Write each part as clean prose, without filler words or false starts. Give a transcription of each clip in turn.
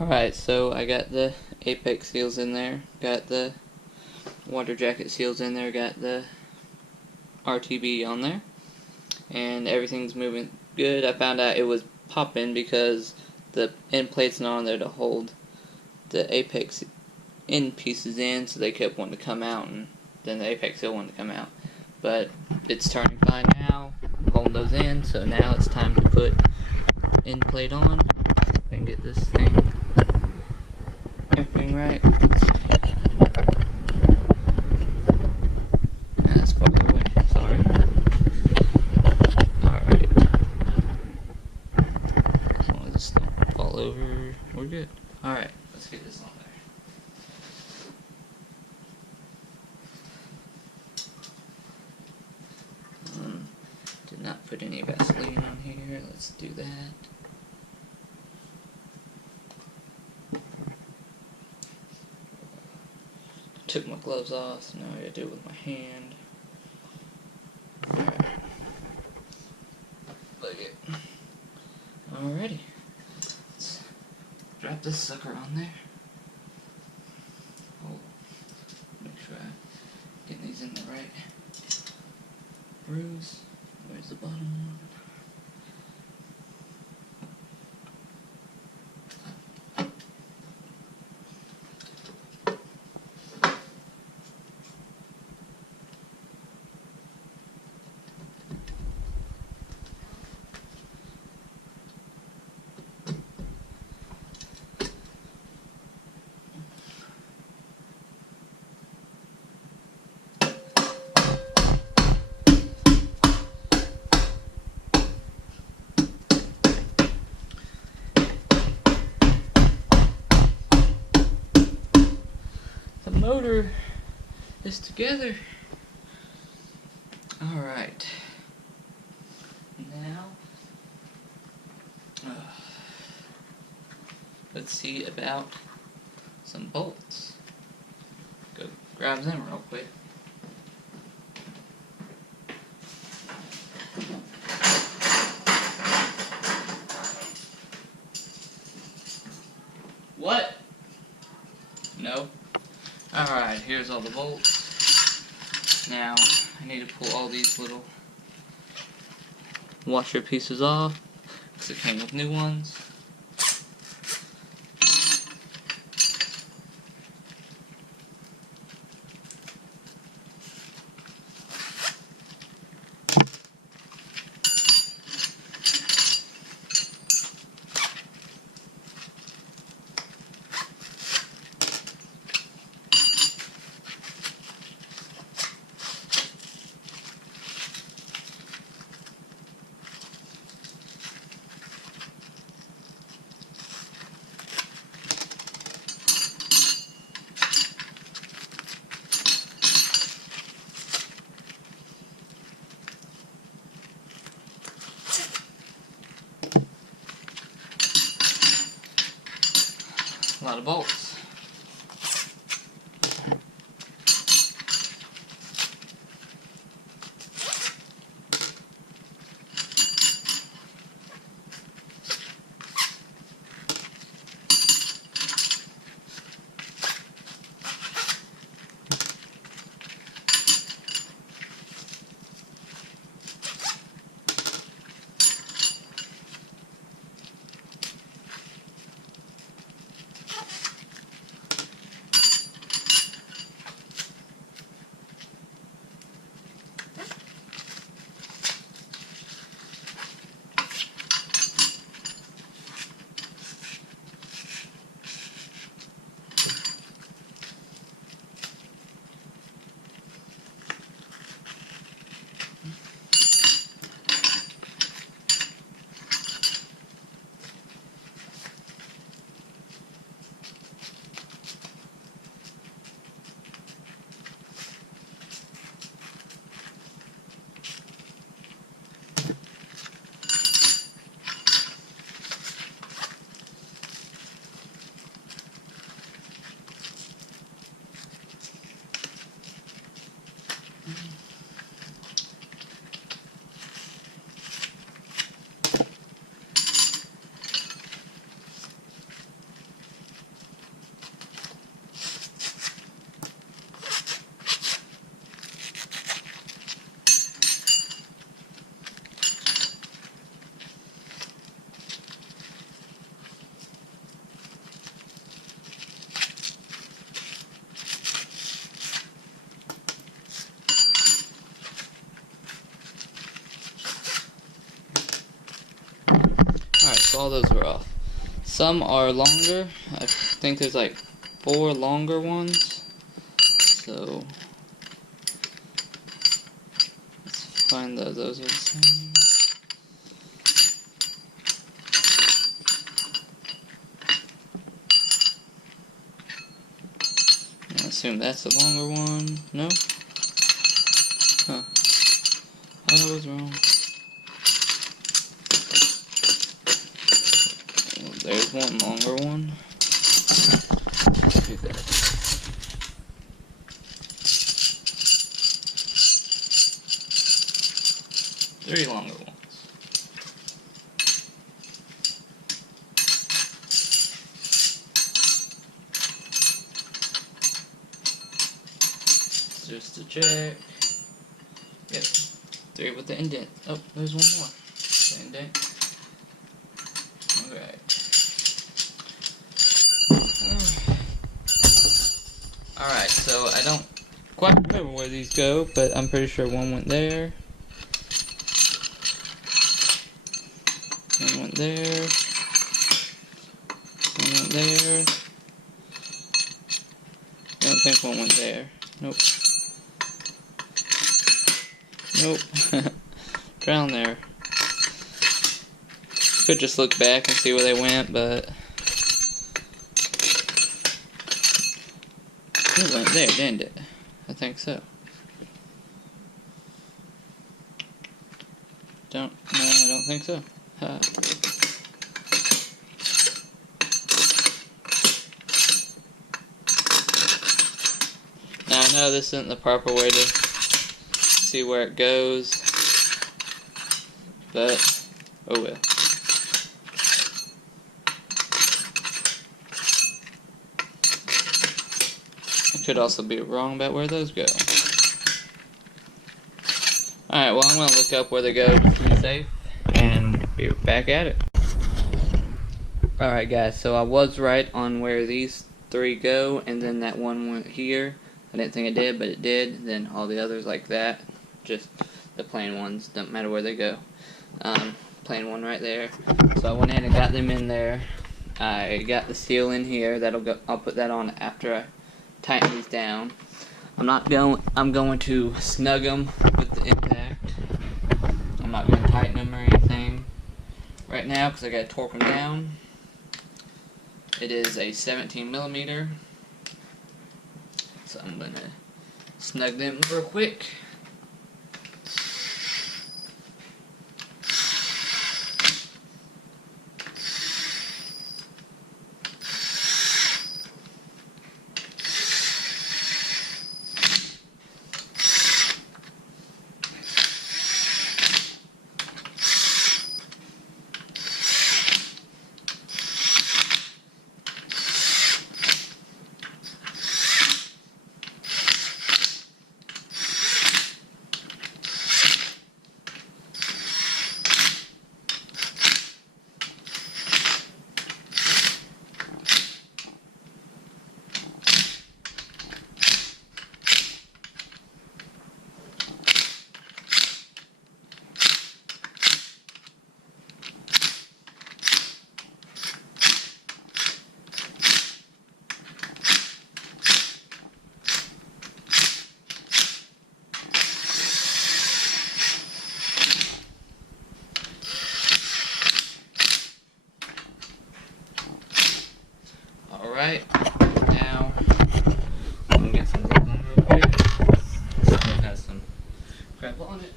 Alright, so I got the Apex seals in there, got the water jacket seals in there, got the RTB on there, and everything's moving good. I found out it was popping because the end plate's not on there to hold the Apex end pieces in, so they kept wanting to come out, and then the Apex seal wanted to come out. But it's turning fine now, holding those in, so now it's time to put end plate on and get this thing everything right. That's farther away, sorry. Alright. As long as this don't fall over, we're good. Alright, let's get this on there. Did not put any Vaseline on here, let's do that. Took my gloves off, so now I gotta do it with my hand. Alright. Look it. Alrighty. Let's drop this sucker on there. Oh, make sure I get these in the right grooves. Where's the bottom one? The motor is together. Alright. Now, let's see about some bolts. Go grab them real quick. What? No. Alright, here's all the bolts. Now, I need to pull all these little washer pieces off, because it came with new ones. A lot of bolts. all those are off. Some are longer. I think there's like 4 longer ones. So let's find those are the same. I assume that's the longer one. No? Huh. I was wrong. Well, there's one longer one. Let's do that. 3 longer ones. Just to check. Yep. 3 with the indent. Oh, there's one more. The indent. Alright. Alright, so I don't quite remember where these go, but I'm pretty sure one went there. One went there. One went there. I don't think one went there. Nope. Nope. Down there. Could just look back and see where they went, but it went there, didn't it? I think so. No, I don't think so. Now I know this isn't the proper way to see where it goes, but oh well. I could also be wrong about where those go. Alright, well I'm going to look up where they go to be safe and be back at it. Alright guys, so I was right on where these 3 go, and then that one went here. I didn't think it did, but it did. Then all the others like that, just the plain ones, don't matter where they go. Plain one right there. So I went in and got them in there. I got the seal in here. I'll put that on after I tighten these down. I'm going to snug them with the impact. I'm not going to tighten them or anything right now because I got to torque them down. It is a 17mm. So I'm going to snug them real quick. Alright, now I'm gonna get some glue on real quick. This one has some crap on it.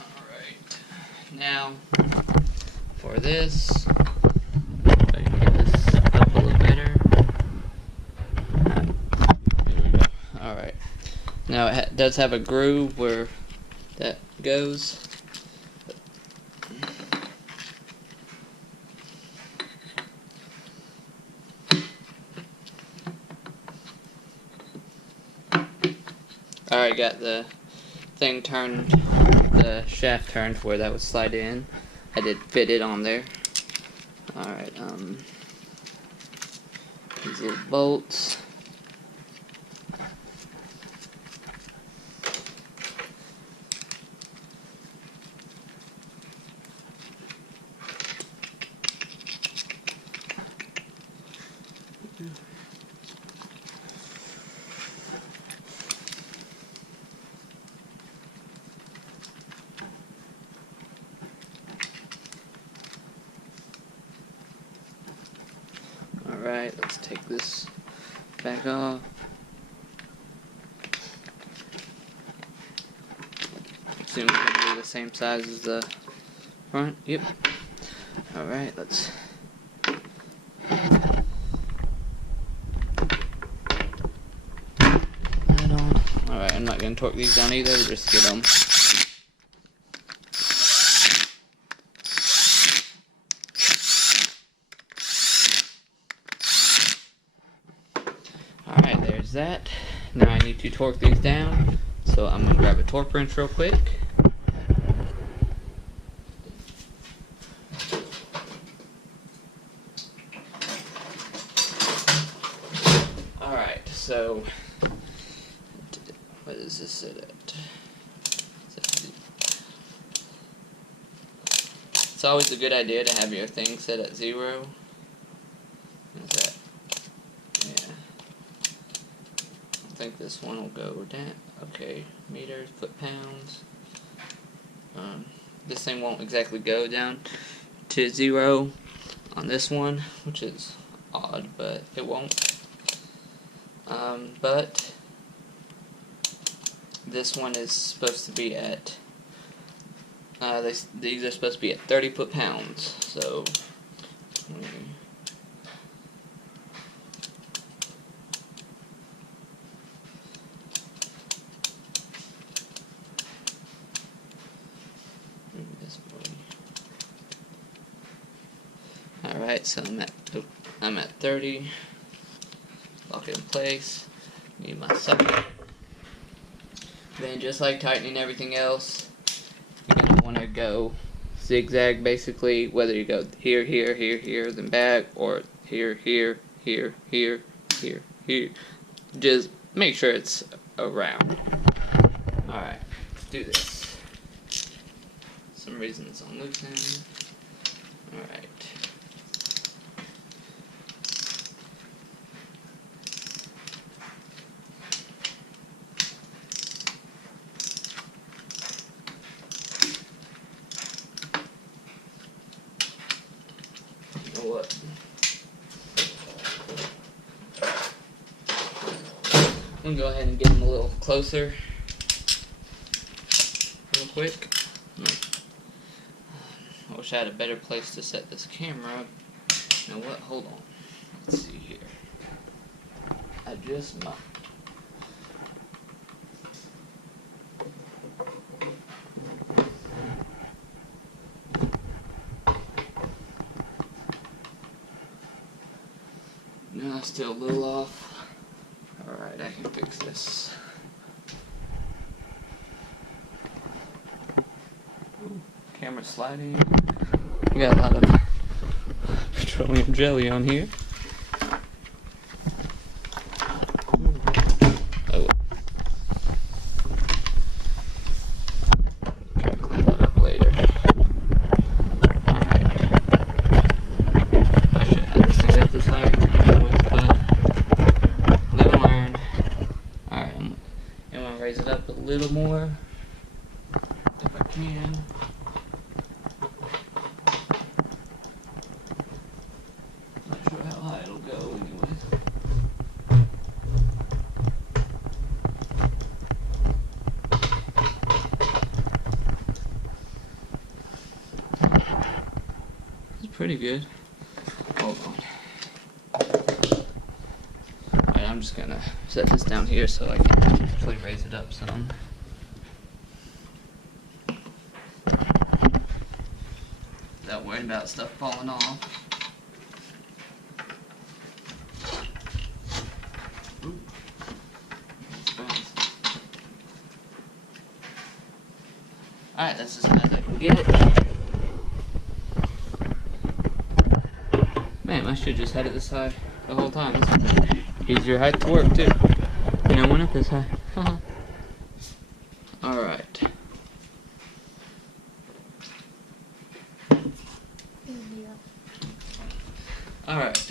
Alright, now for this, if I can get this up a little better. There we go. Alright, now it does have a groove where that goes. Alright, got the thing turned, the shaft turned where that would slide in. I did fit it on there. Alright, these little bolts. Alright, let's take this back off. Assume it's going to be the same size as the front. Yep. Alright, let's... Alright, I'm not going to torque these down either, just get them. Alright, there's that. Now I need to torque these down, so I'm going to grab a torque wrench real quick. Alright, so... what is this set at? It's always a good idea to have your thing set at 0. Is that? Yeah. I think this one will go down. Okay, meters, foot-pounds. This thing won't exactly go down to 0 on this one, which is odd, but it won't. But this one is supposed to be at, these are supposed to be at 30 foot-pounds, so 20. Alright, so I'm at 30. Lock it in place. Need my socket. Then, just like tightening everything else, you're going to want to go zigzag, basically, whether you go here, here, here, here, then back, or here, here, here, here, here, here. Just make sure it's around. Alright, let's do this. For some reason it's on loose end. Alright. What? I'm gonna go ahead and get them a little closer real quick. I wish I had a better place to set this camera up. You know what? Hold on. Let's see here. I just might. No, still a little off. Alright, I can fix this. Ooh, camera sliding. We got a lot of petroleum jelly on here. Oh. Try to clean that up later. I should have this thing at this high. Raise it up a little more if I can. Not sure how high it'll go anyway. It's pretty good. Hold on. I'm just gonna set this down here so I can actually raise it up some. Without worrying about stuff falling off. Ooh. Alright, that's as high as I can get it. Man, I should have just had it this high the whole time. This is an easier height to work too. You know, went up this high. Alright. Alright.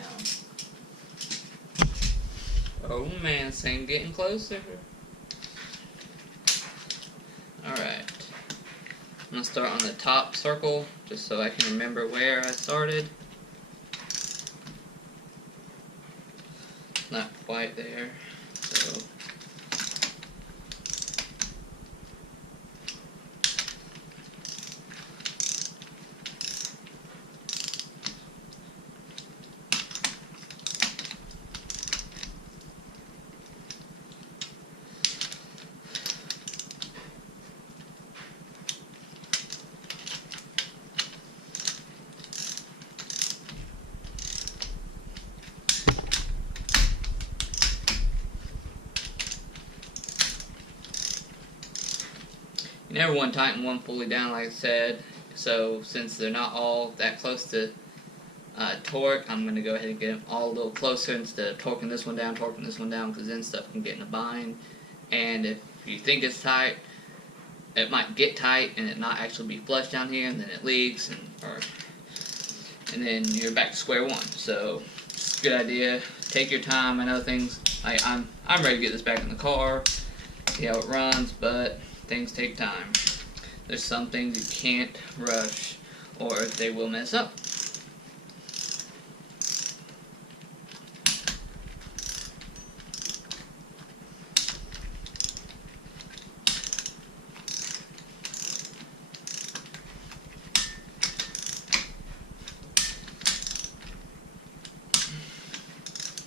down. Oh man, this thing getting closer. Alright. I'm going to start on the top circle, just so I can remember where I started. Not quite there, so... You never want to tighten one fully down, like I said, so since they're not all that close to torque, I'm going to go ahead and get them all a little closer instead of torquing this one down, because then stuff can get in a bind. And if you think it's tight, it might get tight and it not actually be flush down here, and then it leaks, and then you're back to square one. So it's a good idea. Take your time. I know things. I'm ready to get this back in the car, see how it runs, but things take time. There's some things you can't rush, or they will mess up.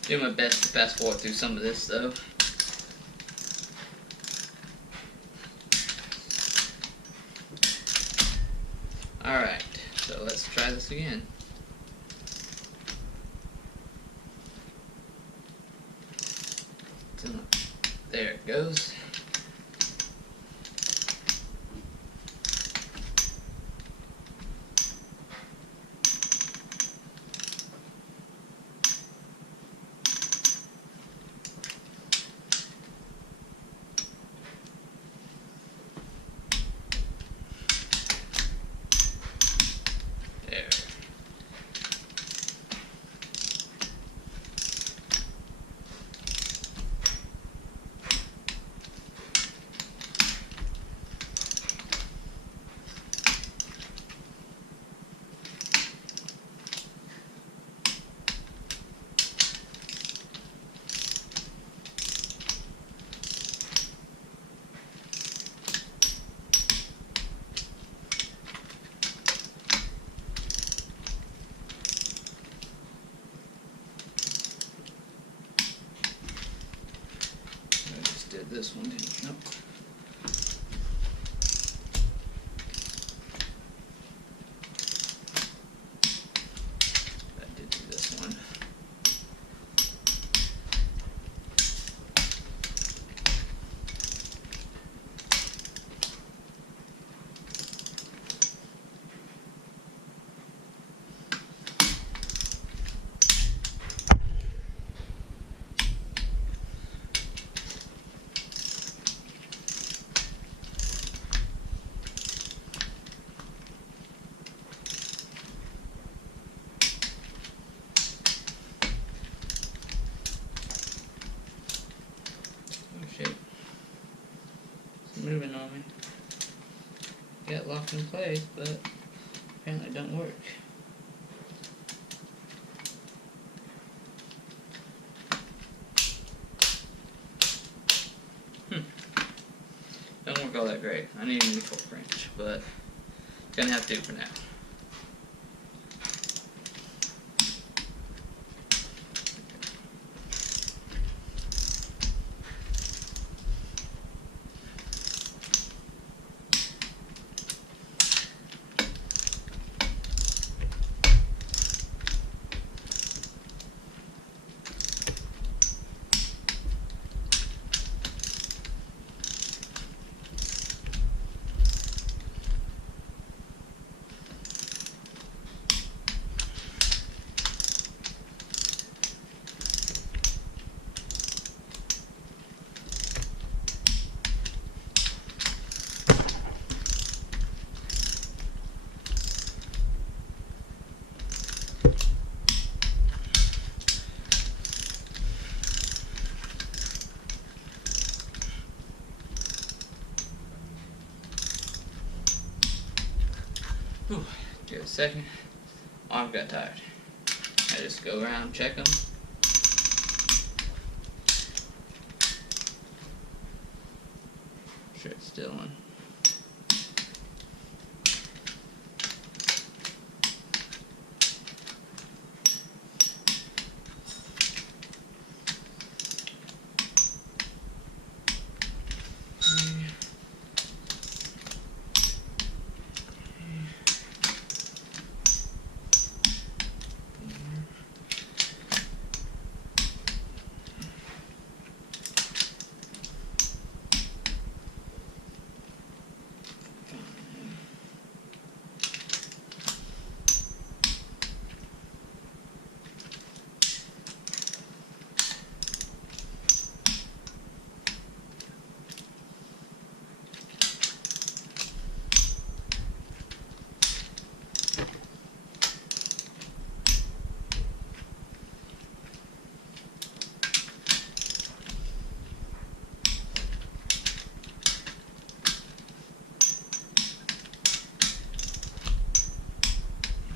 Do my best to fast forward through some of this though. Alright, so let's try this again. There it goes. This one didn't. Nope. That did do this one. Moving on me. Got locked in place, but apparently it don't work. Don't work all that great. I need a new torque wrench, but gonna have to for now. a second. Arm got tired. I just go around, check them. Sure it's still on.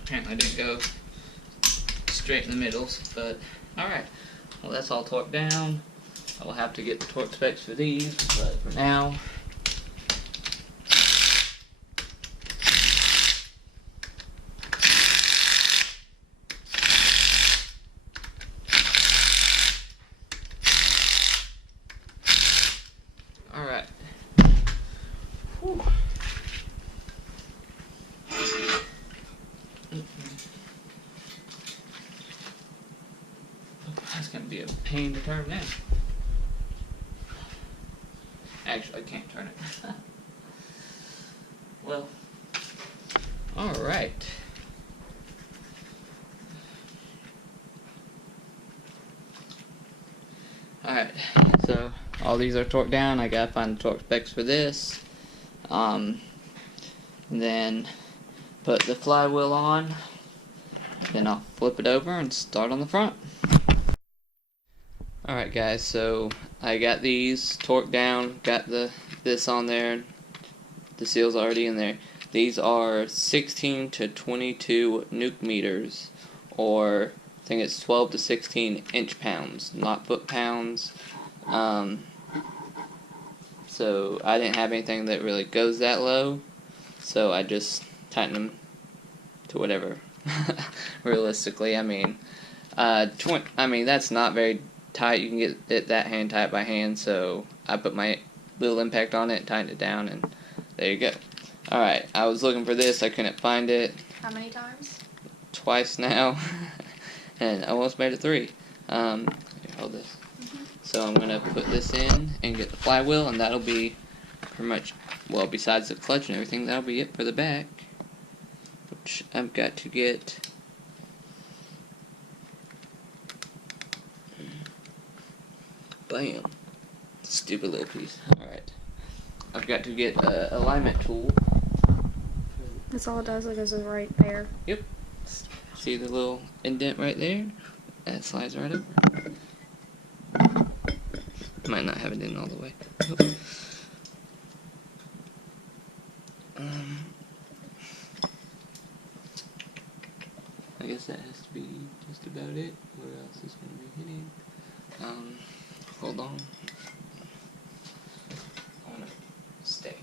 Apparently I didn't go straight in the middles, but alright. Well, that's all torqued down. I will have to get the torque specs for these, but for now, alright. That's gonna be a pain to turn now. Actually, I can't turn it. Well, alright. Alright, so all these are torqued down. I gotta find the torque specs for this. Then put the flywheel on. Then I'll flip it over and start on the front. Alright guys, so I got these torqued down, got this on there, the seal's already in there. These are 16 to 22 nuke meters, or I think it's 12 to 16 inch pounds, not foot pounds. So I didn't have anything that really goes that low, so I just tightened them to whatever. Realistically, I mean that's not very tight. You can get it that hand tight by hand, so I put my little impact on it, tightened it down, and there you go. Alright, I was looking for this, I couldn't find it. How many times? Twice now, and I almost made it 3. Here, hold this. So I'm going to put this in and get the flywheel, and that'll be pretty much, well, besides the clutch and everything, that'll be it for the back. Which I've got to get bam. Stupid little piece. Alright. I've got to get an alignment tool. That's all it does, it goes right there. Yep. See the little indent right there? That slides right over. Might not have it in all the way. I guess that has to be just about it. Where else is going to be hitting? Hold on. I want to stay.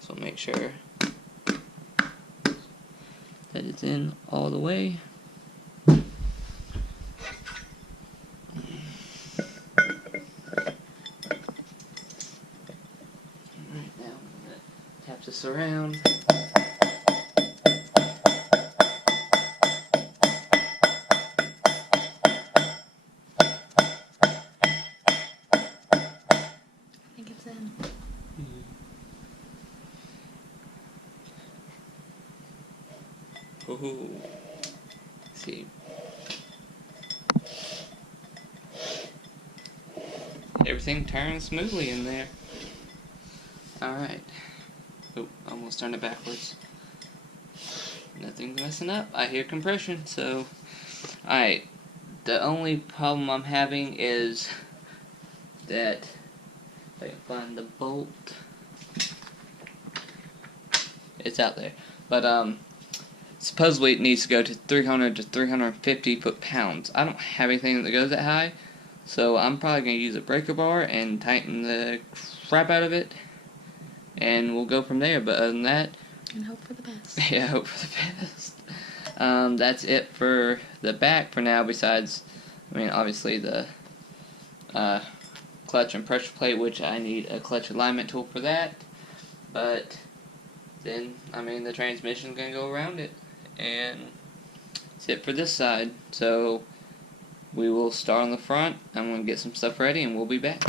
So make sure that it's in all the way. Right now, I'm going to tap this around. I think it's in. Ooh. See. Everything turns smoothly in there. Alright. Oh, almost turned it backwards. Nothing's messing up. I hear compression, so. Alright. The only problem I'm having is that, if I can find the bolt, it's out there, but supposedly it needs to go to 300 to 350 foot-pounds. I don't have anything that goes that high, so I'm probably going to use a breaker bar and tighten the crap out of it, and we'll go from there. But other than that, and hope for the best. Yeah, hope for the best. That's it for the back for now, besides, I mean, obviously the clutch and pressure plate, which I need a clutch alignment tool for that. But then, I mean, the transmission's going to go around it. And that's it for this side. So we will start on the front. I'm going to get some stuff ready and we'll be back.